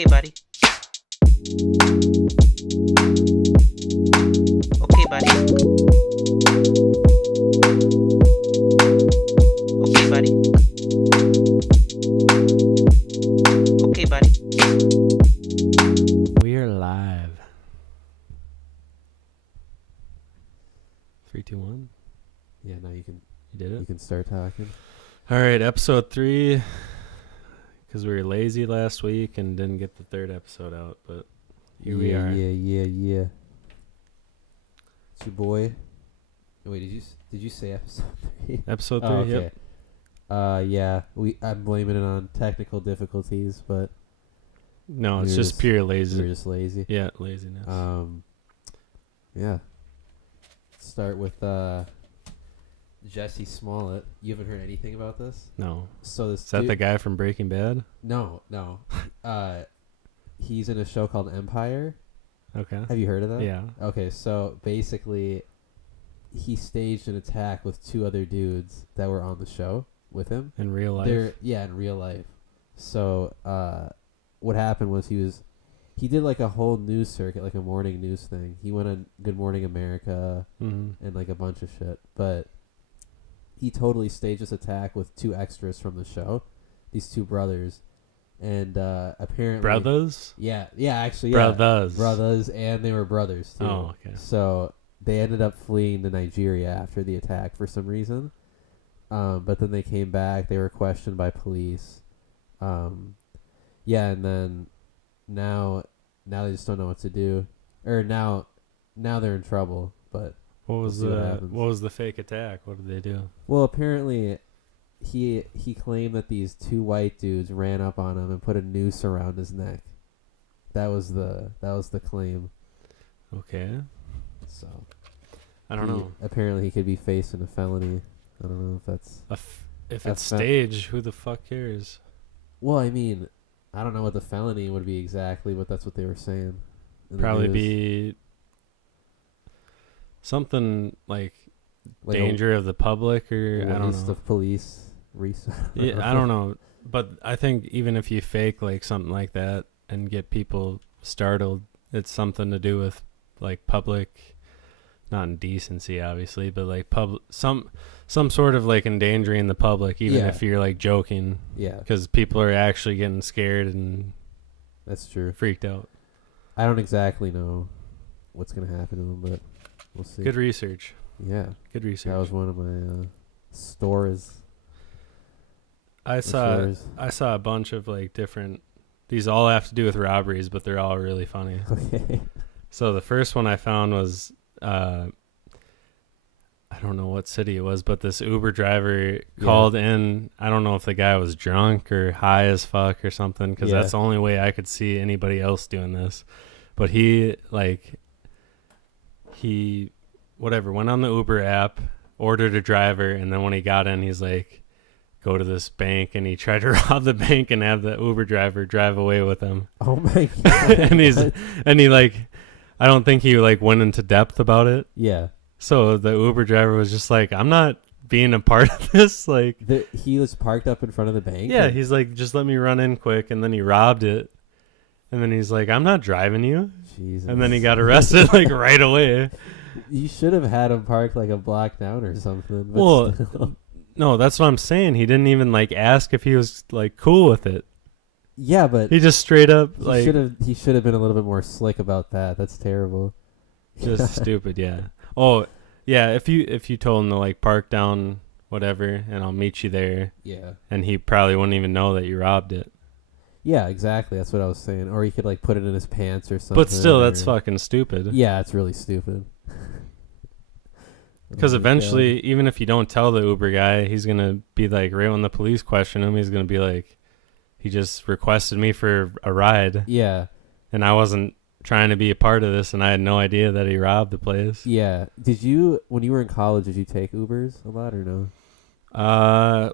Okay, buddy. Okay, buddy. Okay, buddy. Okay, buddy. We're live. 3, 2, 1. Yeah, now you can. You did it? You can start talking. All right, episode 3. Because we were lazy last week and didn't get the third episode out, but here we are. Yeah. It's your boy. Wait, did you say episode 3? Episode 3, Oh, okay. yep. Yeah. I'm blaming it on technical difficulties, but No, it's we were just pure we were lazy. just lazy. Yeah, laziness. Yeah. Start with Jussie Smollet. You haven't heard anything about this? No. So this Is that the guy from Breaking Bad? No. He's in a show called Empire. Okay. Have you heard of that? Yeah. Okay, so basically, he staged an attack with 2 other dudes that were on the show with him. In real life? In real life. So, what happened was he did like a whole news circuit, like a morning news thing. He went on Good Morning America Mm-hmm. and like a bunch of shit. But he totally staged this attack with 2 extras from the show, these 2 brothers. And apparently... Brothers? Yeah, actually, yeah. Brothers, and they were brothers, too. Oh, okay. So they ended up fleeing to Nigeria after the attack for some reason. But then they came back. They were questioned by police. Yeah, and then now they just don't know what to do. Or now they're in trouble, but... What was the fake attack? What did they do? Well, apparently... He claimed that these 2 white dudes ran up on him and put a noose around his neck. That was the claim. Okay. So I don't know. Apparently he could be facing a felony. I don't know if that's If that's it's staged, who the fuck cares? well, I mean, I don't know what the felony would be exactly, but that's what they were saying. in the Probably news. be something like Like danger of the public, or I don't waste know. of police research. Yeah, I don't know. But I think even if you fake like something like that and get people startled, it's something to do with like public, not indecency obviously, but like some sort of like endangering the public, even Yeah. if you're like joking, Yeah, because people are actually getting scared and that's true. freaked out. I don't exactly know what's gonna happen to him, but we'll see. Good research. Yeah, Good research. that was one of my stories. I saw a bunch of like different. These all have to do with robberies, but they're all really funny. Okay. So the first one I found was I don't know what city it was, but this Uber driver called in. I don't know if the guy was drunk or high as fuck or something, because that's the only way I could see anybody else doing this. But he went on the Uber app, ordered a driver, and then when he got in, he's like, go to this bank, and he tried to rob the bank and have the Uber driver drive away with him. Oh my god. and he like, I don't think he like went into depth about it. Yeah. So the Uber driver was just like, I'm not being a part of this. Like, He was parked up in front of the bank? yeah, he's like, just let me run in quick. And then he robbed it. And then he's like, I'm not driving you. Jesus. And then he got arrested like right away. You should have had him parked like a block down or something. But Well, still. No, that's what I'm saying. He didn't even like ask if he was like cool with it. Yeah, but He just straight up like he should have been a little bit more slick about that. That's terrible. just stupid. Yeah. Oh yeah. If you told him to like park down whatever and I'll meet you there, Yeah. and he probably wouldn't even know that you robbed it. Yeah, exactly. That's what I was saying. Or he could like put it in his pants or something. But still, that's or- fucking stupid. Yeah, it's really stupid. Because Oh my eventually, God. even if you don't tell the Uber guy, he's going to be like, right when the police question him, he's going to be like, he just requested me for a ride. Yeah. And I wasn't trying to be a part of this, and I had no idea that he robbed the place. Yeah. When you were in college, did you take Ubers a lot or no?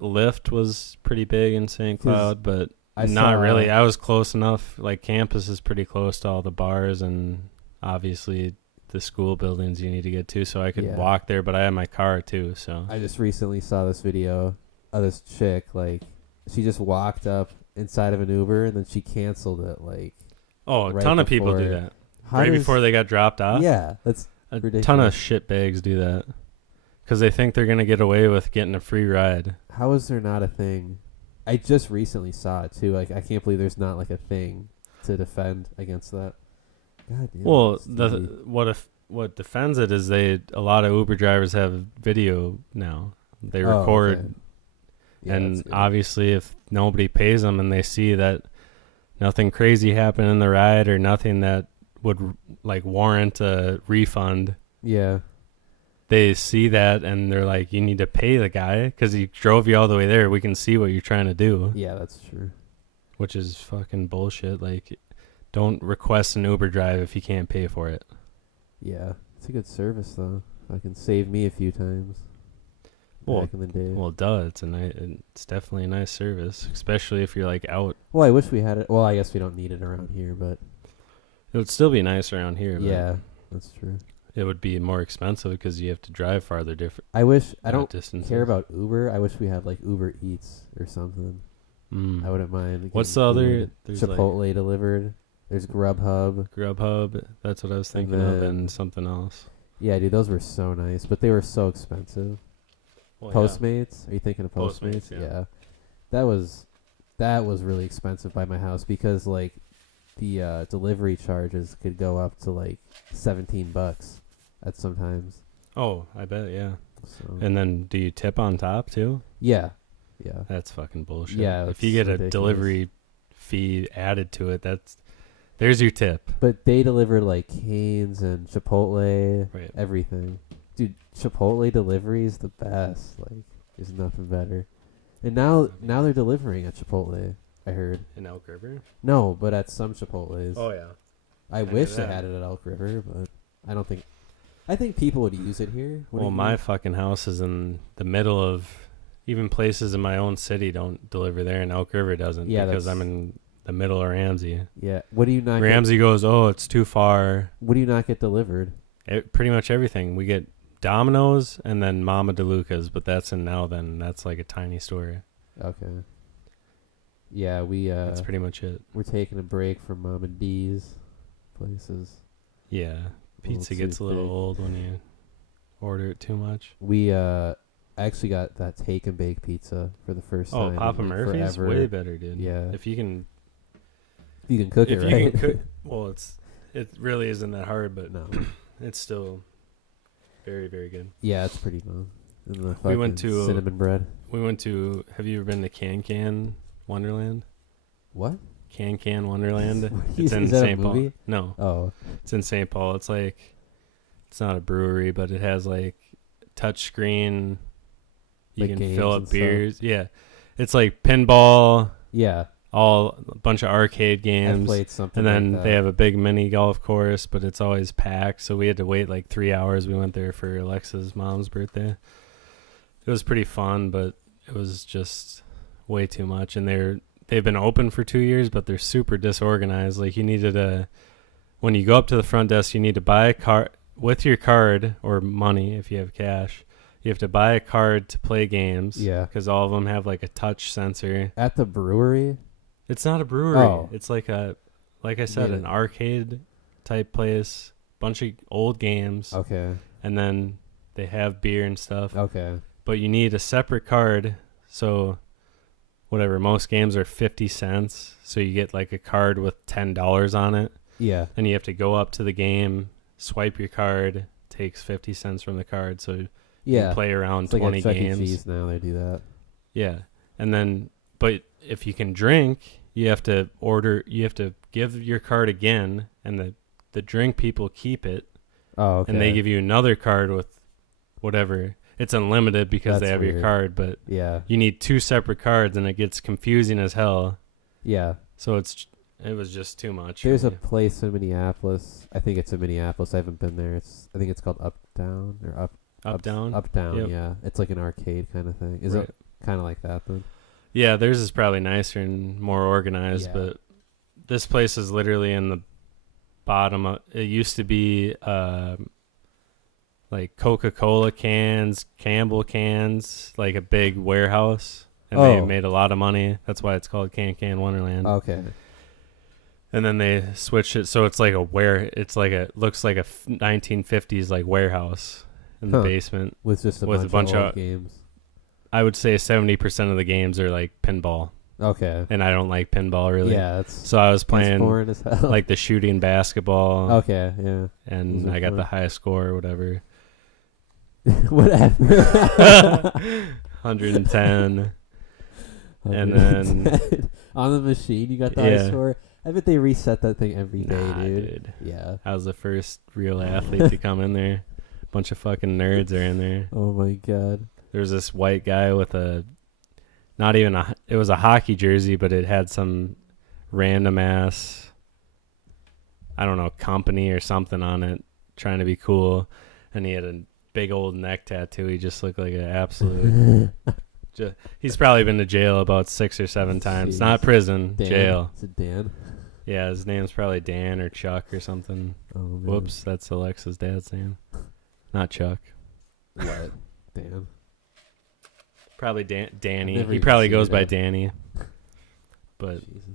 Lyft was pretty big in St. Cloud, but not saw- really. I was close enough. Like, campus is pretty close to all the bars and obviously the school buildings you need to get to, so I could walk there, but I had my car too, so. I just recently saw this video of this chick, like, she just walked up inside of an Uber and then she canceled it. Like, Oh, a right ton of people do before- that. how Right does- before they got dropped off. Yeah, that's A ridiculous. ton of shitbags do that because they think they're gonna get away with getting a free ride. how is there not a thing? I just recently saw it too. Like, I can't believe there's not like a thing to defend against that. God damn. Well, it's TV. what defends it is a lot of Uber drivers have video now. They Oh, record, okay. Yeah, and that's good. obviously, if nobody pays them and they see that nothing crazy happened in the ride or nothing that would like warrant a refund, Yeah. they see that and they're like, "You need to pay the guy because he drove you all the way there. We can see what you're trying to do," Yeah, that's true. which is fucking bullshit. Like, don't request an Uber drive if you can't pay for it. Yeah, it's a good service though. I can save me a few times. Well, Back in the day. Well, it's definitely a nice service, especially if you're like out. Well, I wish we had it. Well, I guess we don't need it around here, but It would still be nice around here. But yeah, that's true. it would be more expensive because you have to drive farther I wish I don't distances. care about Uber. I wish we had like Uber Eats or something. Mm. I wouldn't mind. What's getting the other? food. There's Chipotle delivered. There's Grubhub. like Grubhub. That's what I was thinking And of, then- and something else. Yeah, dude, those were so nice, but they were so expensive. Well, Postmates? Are you thinking of Postmates, Postmates? yeah. That was really expensive by my house because like the delivery charges could go up to like $17 at sometimes. Oh, I bet. Yeah. So And then, do you tip on top too? yeah. That's fucking bullshit. Yeah, If you it's get a ridiculous. delivery fee added to it, there's your tip. But they delivered like Cane's and Chipotle, Right. everything. Dude, Chipotle delivery is the best. Like, there's nothing better. And now they're delivering at Chipotle, I heard. In Elk River. No, but at some Chipotles. Oh yeah. I knew wish they that. had it at Elk River, but I think people would use it here. What do Well, you my think? fucking house is in the middle of even places in my own city don't deliver there, and Elk River doesn't because that's- I'm in the middle of Ramsey. Yeah. What do you not Ramsey goes, "Oh, it's too far." what do you not get delivered? Pretty much everything. We get Domino's and then Mama DeLuca's, but that's in now then. That's like a tiny store. Okay. Yeah, That's pretty much it. we're taking a break from Mom and D's places. Yeah. Pizza gets a little big. old when you order it too much. We actually got that take and bake pizza for the first Oh, time. in, Papa like, Murphy's forever. way better, dude. Yeah. If you can You can cook it, if right? you can cook, well, it really isn't that hard, but No. it's still very, very good. Yeah, it's pretty good. And the We went fucking to- cinnamon bread. We went to. Have you ever been to Can Wonderland? What? Can Wonderland. Is It's in that a St. Paul. movie? No, Oh. it's in St. Paul. It's like, it's not a brewery, but it has like touch screen. You Like can games fill and up stuff? beers. Yeah, it's like pinball, Yeah. all a bunch of arcade I games. played something And then like they that. have a big mini golf course, but it's always packed. So we had to wait like 3 hours. We went there for Alexa's mom's birthday. It was pretty fun, but it was just way too much. And they've been open for 2 years, but they're super disorganized. Like, you needed when you go up to the front desk, you need to buy a card with your card or money if you have cash. You have to buy a card to play games. Yeah. Because all of them have like a touch sensor. At the brewery? It's not a brewery. Oh. It's like like I said, Yeah. an arcade type place. Bunch of old games. Okay. And then they have beer and stuff. Okay. But you need a separate card. So whatever, most games are 50 cents. So you get like a card with $10 on it. Yeah. And you have to go up to the game, swipe your card, takes 50 cents from the card. So you Yeah. can play around It's like 20 at Chuck E. games. Cheese now they do that. Yeah. And then, but if you can drink, you have to give your card again, and the drink people keep it, Oh, okay. and they give you another card with whatever. It's unlimited because they That's have your weird. card, but Yeah. you need two separate cards, and it gets confusing as hell. Yeah. So it was just too much. for There's a me. place in Minneapolis. I think it's in Minneapolis. I haven't been there. I think it's called Uptown or Up down. Uptown. Yep. Yeah. It's like an arcade kind of thing. Is Right. it kind of like that then? Yeah, theirs is probably nicer and more organized, Yeah. but this place is literally in the bottom of it. Used to be like Coca-Cola cans, Campbell cans, like a big warehouse. and they made a lot of money. That's why it's called Can Wonderland. Okay. And then they switched it so it's like looks like a 1950s like warehouse in the basement with just a with bunch of old games. I would say 70% of the games are like pinball. Okay. And I don't like pinball really. Yeah, so I was playing boring as hell. like the shooting basketball. Okay, yeah. And I got the highest score or whatever. Whatever. 110. And then on the machine you got the high score. I bet they reset that thing every day, dude. Yeah. I was the first real athlete to come in there. A bunch of fucking nerds are in there. Oh my god. There was this white guy with it was a hockey jersey, but it had some random ass, I don't know, company or something on it, trying to be cool. And he had a big old neck tattoo. He just looked like an absolute... he's probably been to jail about 6 or 7 times. Jeez. Not prison, Dan. jail. Is it Dan? Yeah, his name's probably Dan or Chuck or something. Oh, man. Whoops, that's Alexa's dad's name. Not Chuck. What? Dan? Probably Danny. He probably goes by Danny. But Jesus.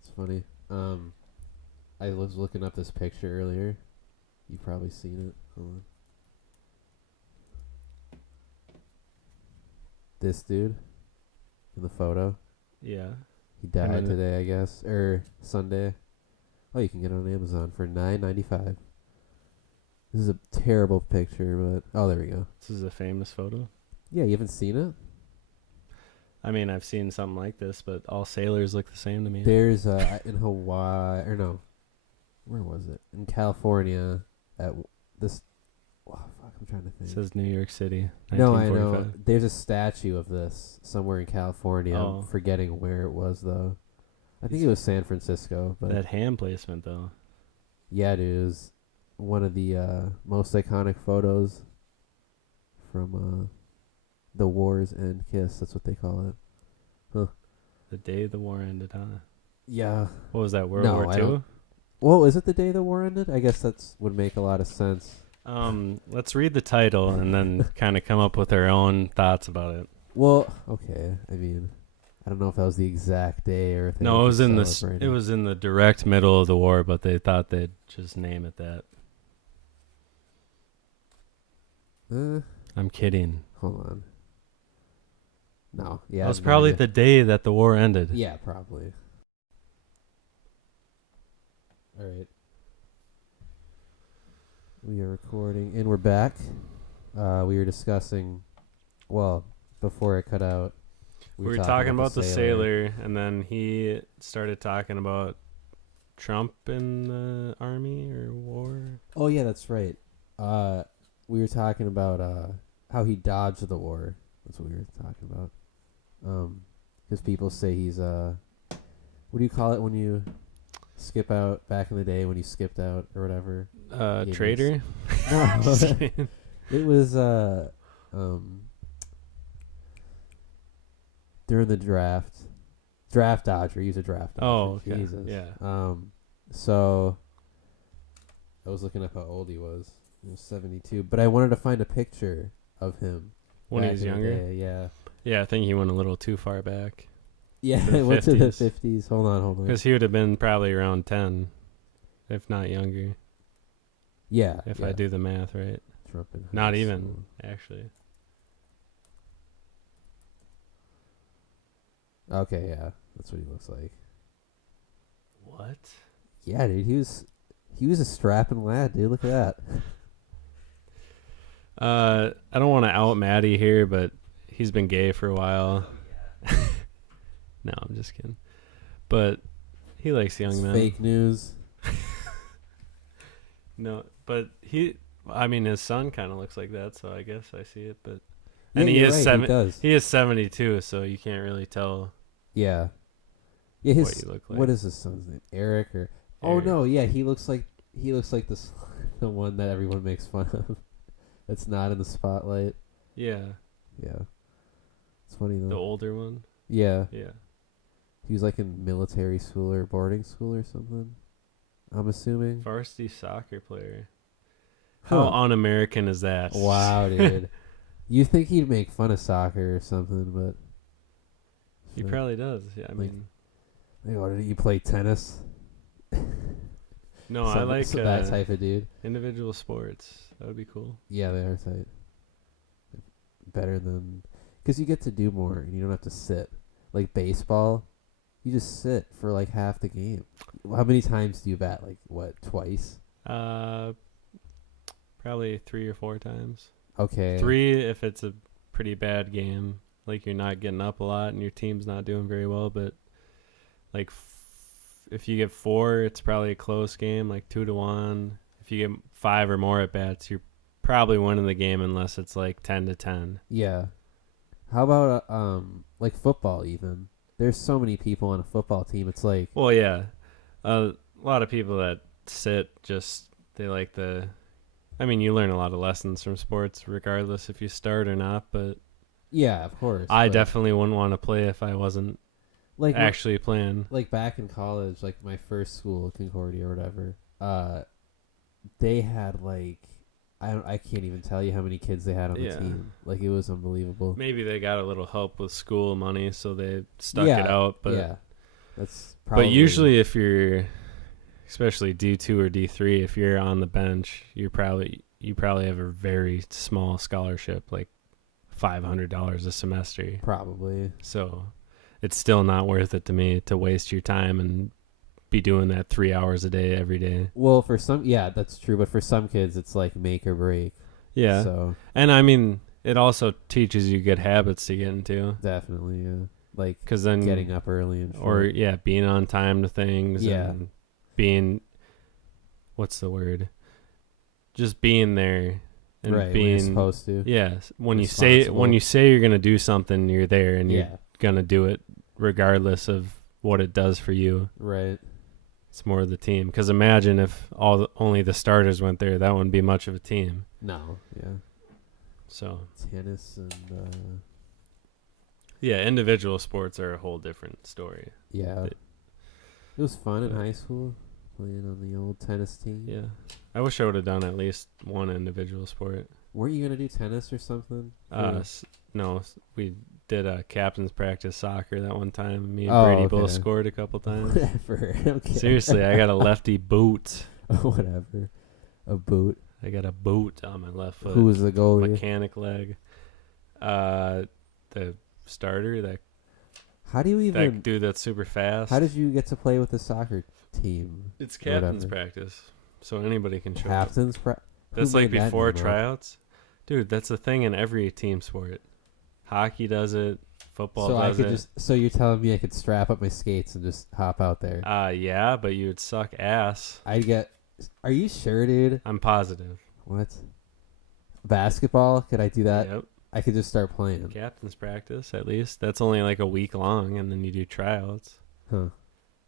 It's funny. I was looking up this picture earlier. You've probably seen it. Hold on. This dude in the photo. yeah. He died today, I guess, or Sunday. Oh, you can get it on Amazon for $9.95. This is a terrible picture, but there we go. This is a famous photo. Yeah, you haven't seen it? I mean, I've seen something like this, but all sailors look the same to me. There's in Hawaii, or no, where was it? In California, at this. Oh, fuck, I'm trying to think. It says New York City. No, I know. There's a statue of this somewhere in California. I'm forgetting where it was though. I think it was San Francisco. But that hand placement though. Yeah, dude, it was one of the most iconic photos from the War's End Kiss. That's what they call it. Huh. The day the war ended, huh? Yeah. What was that, World War II? Well, is it the day the war ended? I guess that's would make a lot of sense. Let's read the title and then kind of come up with our own thoughts about it. Well, okay. I mean, I don't know if that was the exact day or if they No, it was in celebrating. it was in the direct middle of the war, but they thought they'd just name it that. I'm kidding. Hold on. No, yeah. It was probably the day that the war ended. Yeah, probably. All right. We are recording, and we're back. We were discussing, well, before it cut out. We were talking about the sailor, and then he started talking about Trump in the army or war. Oh, yeah, that's right. We were talking about how he dodged the war. That's what we were talking about. Because people say he's what do you call it when you skip out back in the day when you skipped out or whatever? Traitor? No, it was during the draft dodger. He's a draft dodger. Oh, okay. Jesus. Yeah. So I was looking up how old he was. He was 72, but I wanted to find a picture of him when he was younger. Day, yeah. Yeah, I think he went a little too far back. Yeah, it went to the 50s. Hold on. Because he would have been probably around 10, if not younger. Yeah. If I do the math right. Trump in not high even, school. actually. Okay, yeah. That's what he looks like. What? Yeah, dude. He was a strapping lad, dude. Look at that. I don't want to out Matty here, but he's been gay for a while. No, I'm just kidding. But he likes young men. Fake news. No, but his son kind of looks like that, so I guess I see it. But Yeah, and he is right, he does. He is 72, so you can't really tell. Yeah. Yeah. What you look like. What is his son's name? Eric or? Eric. Oh no, yeah. He looks like this the one that everyone makes fun of. That's not in the spotlight. Yeah. Yeah. It's funny though. The older one. Yeah. Yeah. He was like in military school or boarding school or something. I'm assuming. Varsity soccer player. How un-American is that? Wow, dude. You think he'd make fun of soccer or something, but He So, probably does. Yeah, I like, mean, Like, what did you play tennis? no, I like that type of dude. individual sports. That would be cool. Yeah, they are tight. Better than, because you get to do more and you don't have to sit. Like baseball, you just sit for like half the game. How many times do you bat? Like what? Twice? Probably 3 or 4 times. Okay. 3 if it's a pretty bad game, like you're not getting up a lot and your team's not doing very well. But like if you get 4, it's probably a close game, like 2-1. If you get 5 or more at bats, you're probably winning the game unless it's like 10-10. Yeah. How about like football even? There's so many people on a football team. It's like, Well, yeah, a lot of people that sit just they like the. I mean, you learn a lot of lessons from sports, regardless if you start or not. But yeah, of course. I but definitely wouldn't want to play if I wasn't like actually playing. like back in college, like my first school, Concordia or whatever. They had like I can't even tell you how many kids they had on the Yeah. team. Like it was unbelievable. Maybe they got a little help with school money, so they stuck Yeah, it out. But yeah, that's probably. but usually, if you're, especially D2 or D3, if you're on the bench, you probably have a very small scholarship, like $500 a semester. probably. So it's still not worth it to me to waste your time and be doing that 3 hours a day every day. Well, for some, yeah, that's true. But for some kids, it's like make or break. Yeah. So And I mean, it also teaches you good habits to get into. definitely, yeah. Like Because then getting up early and shit. or yeah, being on time to things. Yeah. And being, what's the word? Just being there and right, when being you're supposed to. Yeah. When Responsible. you say you're gonna do something, you're there and you're Yeah, gonna do it regardless of what it does for you. right. It's more of the team. Because imagine if only the starters went there, that wouldn't be much of a team. No, yeah. So Tennis and yeah, individual sports are a whole different story. yeah. It- It was fun in Yeah. high school playing on the old tennis team. Yeah, I wish I would have done at least one individual sport. Weren't you gonna do tennis or something? No, we did a captain's practice soccer that one time. Me and Oh, Brady both okay. scored a couple times. Whatever. Okay. Seriously, I got a lefty boot. Whatever. A boot. I got a boot on my left foot. Who was the goalie? Mechanic leg. The starter, that How do you even? dude that's super fast. How did you get to play with the soccer team? It's captain's whatever. practice, so anybody can show up. Captain's That's like made that before name up? tryouts. Dude, that's a thing in every team sport. Hockey does it. Football So I does could it. just. So you're telling me I could strap up my skates and just hop out there? Yeah, but you would suck ass. I'd get. Are you sure, dude? I'm positive. What? Basketball? Could I do that? Yep. I could just start playing. Captain's practice, at least. That's only like a week long, and then you do tryouts. Huh.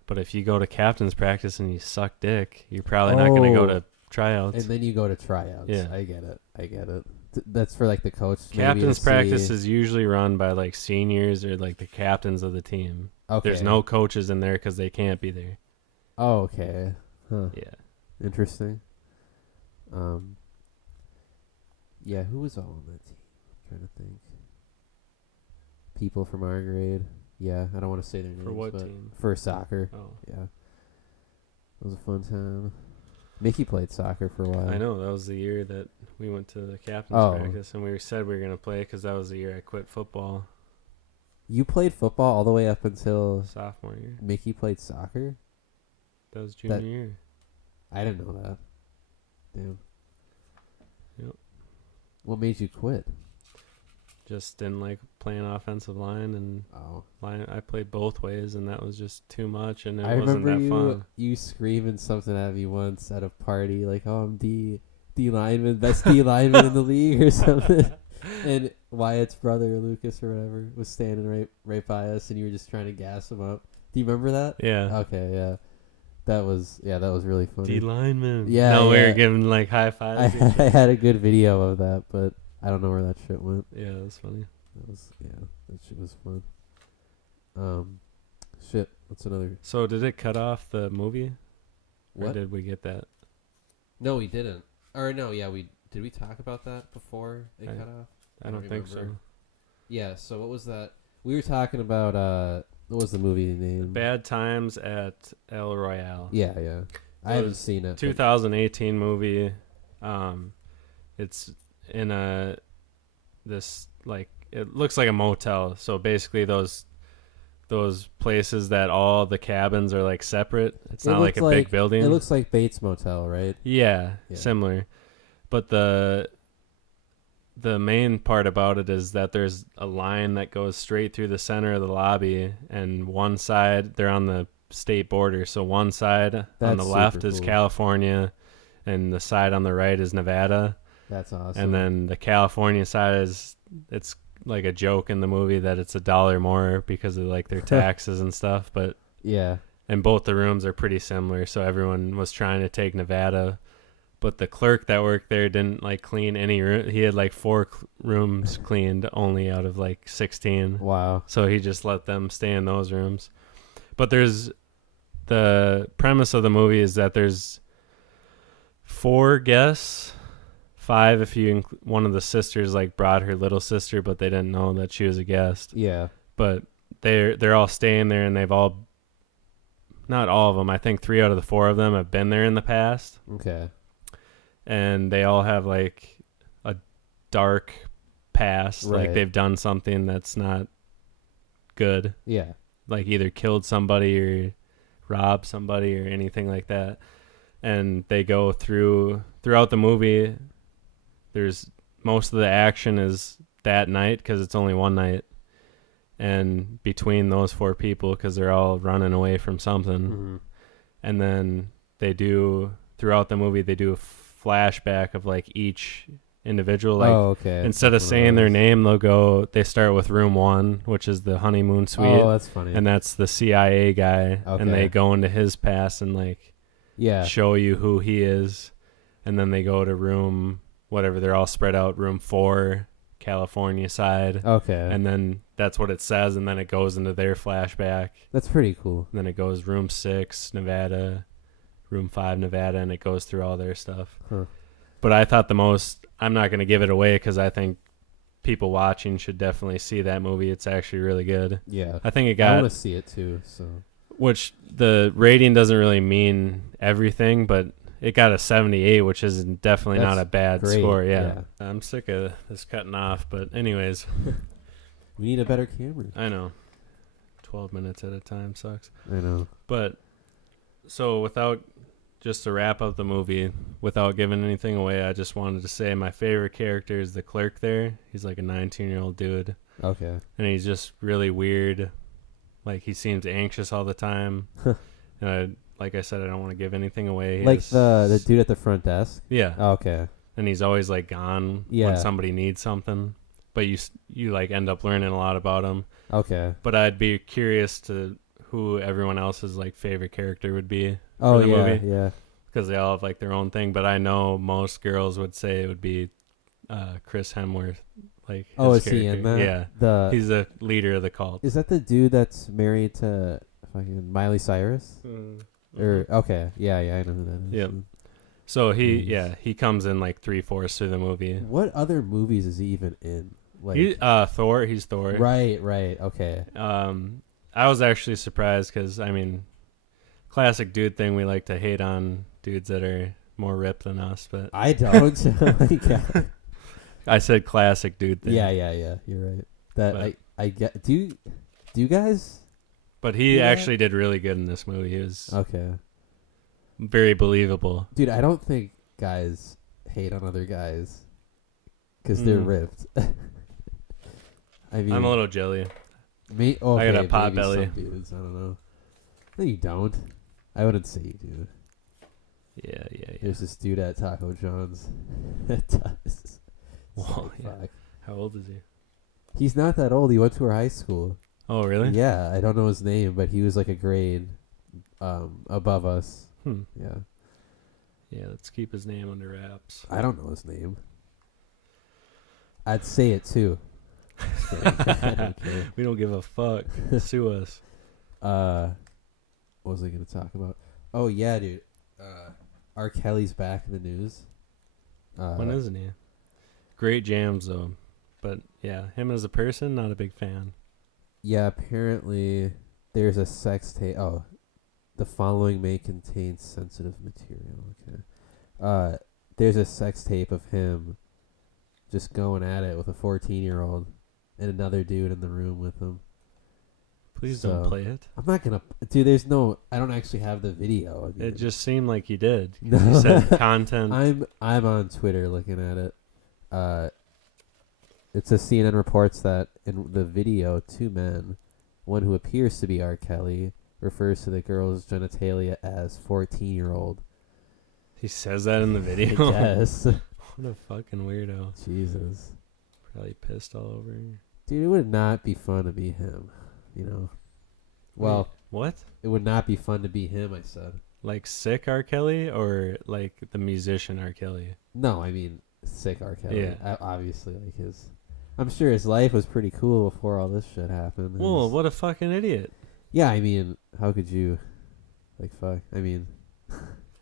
But if you go to captain's practice and you suck dick, you're probably not going to go Oh. to tryouts. And then you go to tryouts. Yeah. I get it. That's for like the coach. maybe Captain's to practice see- is usually run by like seniors or like the captains of the team. Okay. There's no coaches in there because they can't be there. Oh, okay. Huh. Yeah. Interesting. Yeah, who was all on that team? I'm trying to think. People from our grade. Yeah, I don't want to say their names. For what but team? For soccer. Oh, Yeah. It was a fun time. Mickey played soccer for a while. I know. That was the year that we went to the captain's Oh. practice, and we said we were going to play because that was the year I quit football. You played football all the way up until Sophomore year. Mickey played soccer? That was junior That- year. I didn't know that. Damn. Yep. What made you quit? Just didn't like playing offensive line and Oh. line. I played both ways, and that was just too much, and it I wasn't remember that fun. you screaming something at me once at a party, like, "Oh, I'm D lineman, best D lineman in the league," or something. And Wyatt's brother, Lucas or whatever, was standing right by us, and you were just trying to gas him up. Do you remember that? Yeah. Okay, yeah. That was really funny. D lineman. Yeah, No, we yeah. were giving like high I, fives. I had a good video of that, but I don't know where that shit went. Yeah, that's funny. That shit was fun. Shit. What's another? So did it cut off the movie? Or What? did we get that? No, we didn't. Or no, yeah, did we talk about that before it I- cut off? I don't think so. remember. Yeah. So what was that? We were talking about what was the movie name? Bad Times at El Royale. Yeah, yeah. I haven't seen it. 2018 movie. It's in this like it looks like a motel. So basically those places that all the cabins are like separate. It's not like a big building. It looks like Bates Motel, right? Yeah, similar. But the main part about it is that there's a line that goes straight through the center of the lobby, and one side they're on the state border. So one side on the left is California, and the side on the right is Nevada. That's awesome. And then the California side it's like a joke in the movie that it's $1 more because of like their taxes and stuff. But yeah, and both the rooms are pretty similar. So everyone was trying to take Nevada. But the clerk that worked there didn't like clean any room. He had like 4 rooms cleaned only out of like 16. Wow. So he just let them stay in those rooms. But the premise of the movie is that there's 4 guests, 5 if you one of the sisters like brought her little sister, but they didn't know that she was a guest. Yeah. But they're all staying there, and they've all, not all of them, I think 3 out of the 4 of them have been there in the past. Okay. And they all have like a dark past, right. Like they've done something that's not good. Yeah. Like either killed somebody or robbed somebody or anything like that. And they go throughout the movie. There's most of the action is that night because it's only one night. And between those 4 people, because they're all running away from something. Mm-hmm. And then throughout the movie, they do a flashback of like each individual. Like, okay. Instead of saying their name, they start with room 1, which is the honeymoon suite. Oh, that's funny. And that's the CIA guy. Okay. And they go into his past and like show you who he is. And then they go to room whatever, they're all spread out, room 4, California side. Okay. And then that's what it says, and then it goes into their flashback. That's pretty cool. And then it goes room 6, Nevada, room 5, Nevada, and it goes through all their stuff. Huh. But I thought I'm not going to give it away because I think people watching should definitely see that movie. It's actually really good. Yeah. I think I want to see it too. So, which the rating doesn't really mean everything, but it got a 78, which is definitely not a bad score. Yeah. I'm sick of this cutting off, but anyways. We need a better camera. I know. 12 minutes at a time sucks. I know. But so just to wrap up the movie, without giving anything away, I just wanted to say my favorite character is the clerk there. He's like a 19-year-old dude. Okay. And he's just really weird. Like, he seems anxious all the time. And like I said, I don't want to give anything away. Like the dude at the front desk? Yeah. Oh, okay. And he's always like gone when somebody needs something. But you like end up learning a lot about him. Okay. But I'd be curious to who everyone else's like favorite character would be. Oh, for the movie. Yeah. Because they all have like their own thing. But I know most girls would say it would be Chris Hemsworth. Like, is he in that? Yeah. He's the leader of the cult. Is that the dude that's married to fucking Miley Cyrus? Or okay, yeah, I know who that is. Yep. So he comes in like 3/4 through the movie. What other movies is he even in? Like Thor. He's Thor. Right. Okay. I was actually surprised because I mean, classic dude thing. We like to hate on dudes that are more ripped than us, but I don't. I said classic dude thing. Yeah. You're right. That I get. Do you guys? But he actually did really good in this movie. He was very believable. Dude, I don't think guys hate on other guys because they're ripped. I mean, I'm a little jelly. I got a pot belly. Some dudes, I don't know. No, you don't. I wouldn't say you do. Yeah. There's this dude at Taco John's that does. Well, How old is he? He's not that old. He went to our high school. Oh, really? Yeah, I don't know his name, but he was like a grade above us. Yeah. Yeah, let's keep his name under wraps. I don't know his name. I'd say it too. We don't give a fuck. Sue us. What was I going to talk about? Oh, yeah, dude. R. Kelly's back in the news. When isn't he? Great jams, though. But, yeah, him as a person, not a big fan. Yeah, apparently there's a sex tape. Oh, the following may contain sensitive material. Okay. There's a sex tape of him just going at it with a 14-year-old and another dude in the room with him. Please So, don't play it. I'm not gonna, dude. There's no. I don't actually have the video. I mean, It just seemed like you did. No. You said content. I'm on Twitter looking at it. It says CNN reports that in the video, two men, one who appears to be R. Kelly, refers to the girl's genitalia as 14-year-old. He says that in the video. Yes. What a fucking weirdo. Jesus. Probably pissed all over. Dude, it would not be fun to be him. You know. Well, what? it would not be fun to be him. I said. Like sick R. Kelly or like the musician R. Kelly? No, I mean sick R. Kelly. Yeah. Obviously, like his. I'm sure his life was pretty cool before all this shit happened. Well, what a fucking idiot. Yeah, I mean, how could you, like, fuck?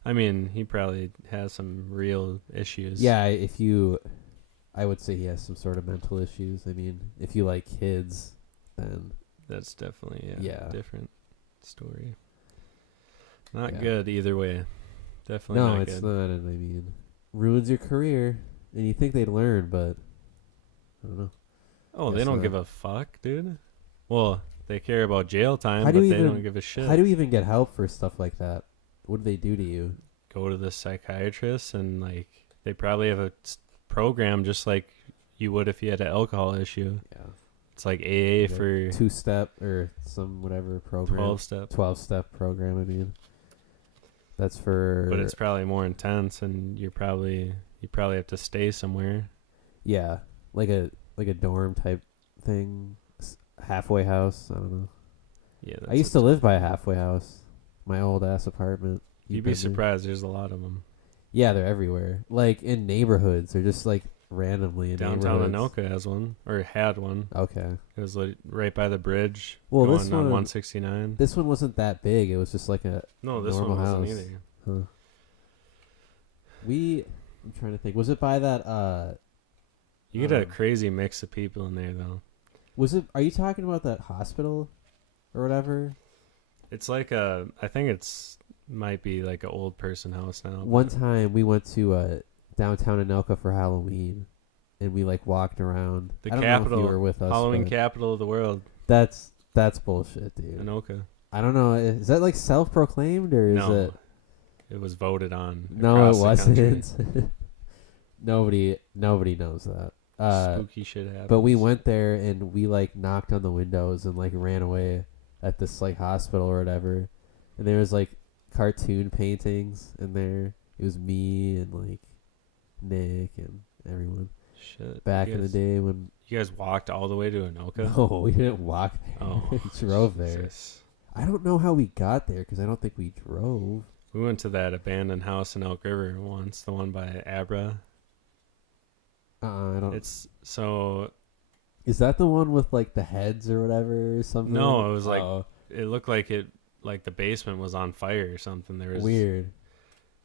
I mean, he probably has some real issues. yeah, I would say he has some sort of mental issues. I mean, if you like kids, then That's definitely Yeah. different story. Not Yeah. good either way. Definitely no, not it's good. not. And I mean, ruins your career, and you think they'd learn, but I don't know. Oh, they Guess don't not. give a fuck, dude. Well, they care about jail time, How but do you they even- don't give a shit. How do you even get help for stuff like that? What do they do to you? Go to the psychiatrist and like they probably have a program just like you would if you had an alcohol issue. Yeah, It's like AA Like a for 2-step or some whatever program. 12-step. 12-step program. I mean, that's for. But it's probably more intense, and you probably have to stay somewhere. Yeah, like a dorm type thing, halfway house. I don't know. Yeah, I used to live by a halfway house, my old ass apartment. You'd be surprised. There's a lot of them. Yeah, they're everywhere. Like in neighborhoods, they're just like randomly in Downtown neighborhoods. Anoka has one, or had one. Okay. It was like right by the bridge. Well, going this on one- 169. This one wasn't that big. It was just like a No, this normal one wasn't house. either. Huh. I'm trying to think. Was it by that? You get a Um, crazy mix of people in there, though. Was it? Are you talking about that hospital, or whatever? It's like I think it's might be like an old person house now. One time we went to downtown Anoka for Halloween, and we like walked around. The I don't capital, know if you were with us. Halloween but capital of the world, That's bullshit, dude. Anoka. I don't know. Is that like self-proclaimed or is No, it? it was voted on. No, it across the country. wasn't. Nobody knows that. Spooky shit happens. But we went there and we like knocked on the windows and like ran away at this like hospital or whatever. And there was like cartoon paintings in there. It was me and like Nick and everyone Shit. back you in the guys- day when. You guys walked all the way to Anoka? No, we didn't walk there. Oh, we drove there. Jesus. I don't know how we got there because I don't think we drove. We went to that abandoned house in Elk River once, the one by Abra. I don't. It's so Is that the one with like the heads or whatever or something? No, it was like- Oh, it looked like the basement was on fire or something. There was weird.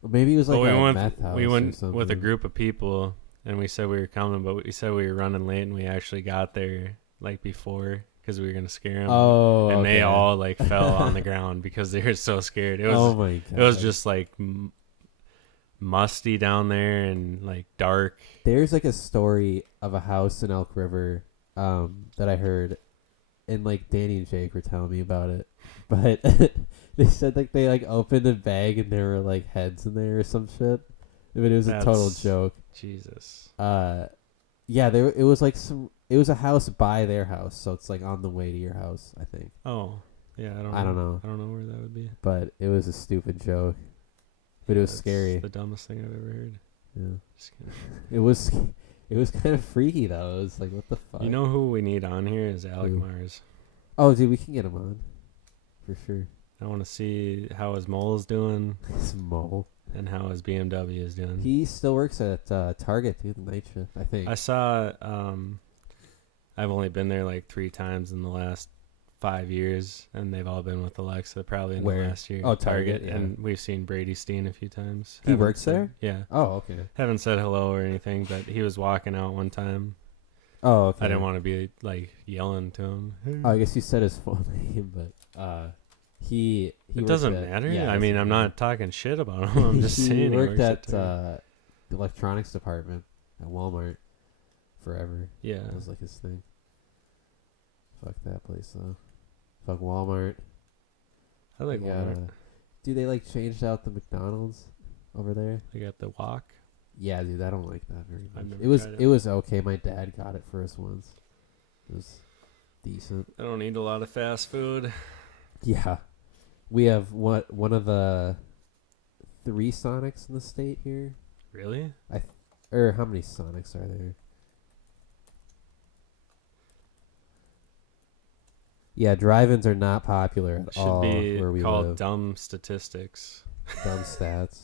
Or maybe it was like But a meth house. we or went something. with a group of people, and we said we were coming, but we said we were running late, and we actually got there like before because we were gonna scare them. Oh, and they okay. all like fell on the ground because they were so scared. It was Oh my god! it was just like musty down there and like dark. There's like a story of a house in Elk River that I heard, and like Danny and Jake were telling me about it, but they said like they like opened a bag and there were like heads in there or some shit. But it was a total That's- joke. Jesus. Yeah, it was like it was a house by their house, so it's like on the way to your house, I think. Oh, yeah. I don't know. I don't know. I don't know where that would be. But it was a stupid joke. But it was That's scary. The dumbest thing I've ever heard. Yeah. Just kidding. It was kind of freaky though. It was like, what the fuck? You know who we need on here is Alec Who? Mars. Oh, dude, we can get him on. For sure. I want to see how his mole is doing His mole. and how his BMW is doing. He still works at Target, dude, the night shift, I think. I saw. I've only been there like 3 times in the last 5 years, and they've all been with Alexa probably in Where? the last year. Oh, Target, yeah. And we've seen Brady Steen a few times. He Haven't works said- there? Yeah. Oh, okay. Haven't said hello or anything, but he was walking out one time. Oh, okay. I didn't want to be like yelling to him. Oh, I guess you said his full name, but he It worked doesn't at- matter. yeah, it I mean, doesn't I'm matter. not talking shit about him. I'm just he saying he worked works at Target. the electronics department at Walmart forever. Yeah. That was like his thing. Fuck that place though. Fuck Walmart. I like Yeah. Walmart. Dude, they like changed out the McDonald's over there. They got the wok. Yeah, dude, I don't like that very I've much. never It was tried it. it was okay. My dad got it for us once. It was decent. I don't eat a lot of fast food. Yeah. We have one of the 3 Sonics in the state here. Really? Or how many Sonics are there? Yeah, drive-ins are not popular at Should all be where we called live. dumb statistics. Dumb stats.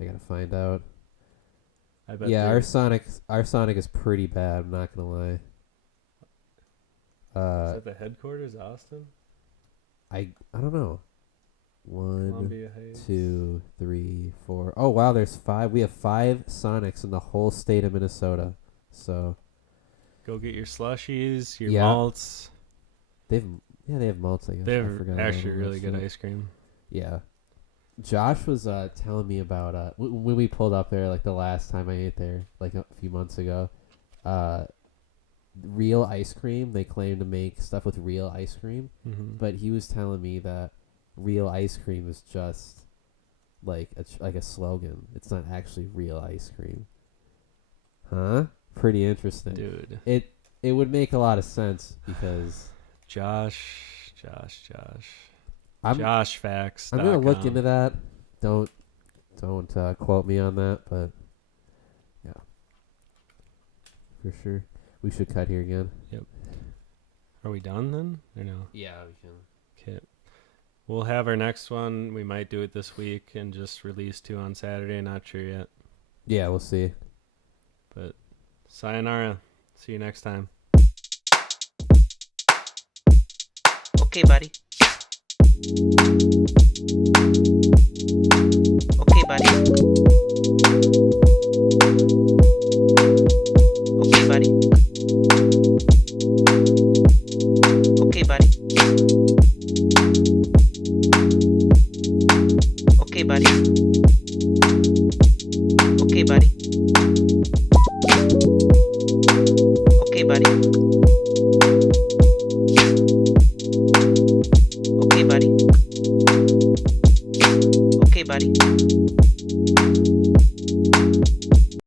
I gotta find out. I bet. Yeah, they're- our Sonic is pretty bad. I'm not gonna lie. Is that the headquarters, Austin? I don't know. 1, Columbia Heights. 2, 3, 4. Oh wow, there's 5. We have 5 Sonics in the whole state of Minnesota. So Go get your slushies, your Yeah. malts. they have malts. I guess They I have forgot about actually all that really good shit. ice cream. Yeah. Josh was telling me about when we pulled up there, like the last time I ate there, like a few months ago. Real ice cream. They claim to make stuff with real ice cream, Mm-hmm. but he was telling me that real ice cream is just like a slogan. It's not actually real ice cream. Huh? Pretty interesting. Dude, It would make a lot of sense because Josh I'm facts. I'm gonna look into that. Don't quote me on that, but yeah, for sure. We should cut here again. Are we done then, or no? Yeah, we can. Okay. We'll have our next one. We might do it this week and just release 2 on Saturday. Not sure yet. Yeah, we'll see. But sayonara. See you next time. Okay, buddy. Okay, buddy. Okay, buddy. Okay, buddy. Okay, buddy. Okay, buddy. Okay, buddy.